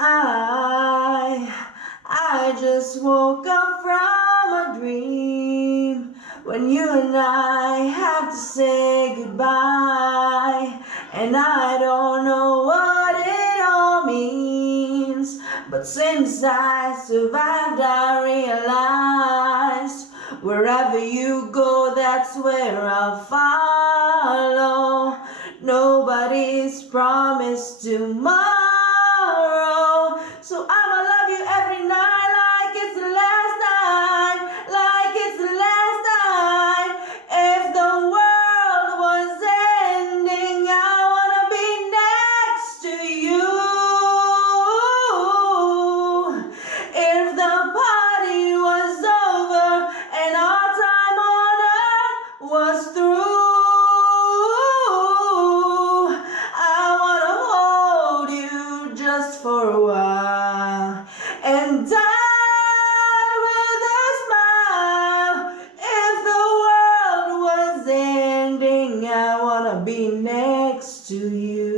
I just woke up from a dream when you and I had to say goodbye, and I don't know what it all means, but since I survived I realized wherever you go, that's where I'll follow. Nobody's promised tomorrow, so I'ma love you every night like it's the last night, like it's the last night. If the world was ending, I wanna be next to you. If the party was over and our time on earth was through, just for a while and die with a smile. If the world was ending, I wanna be next to you.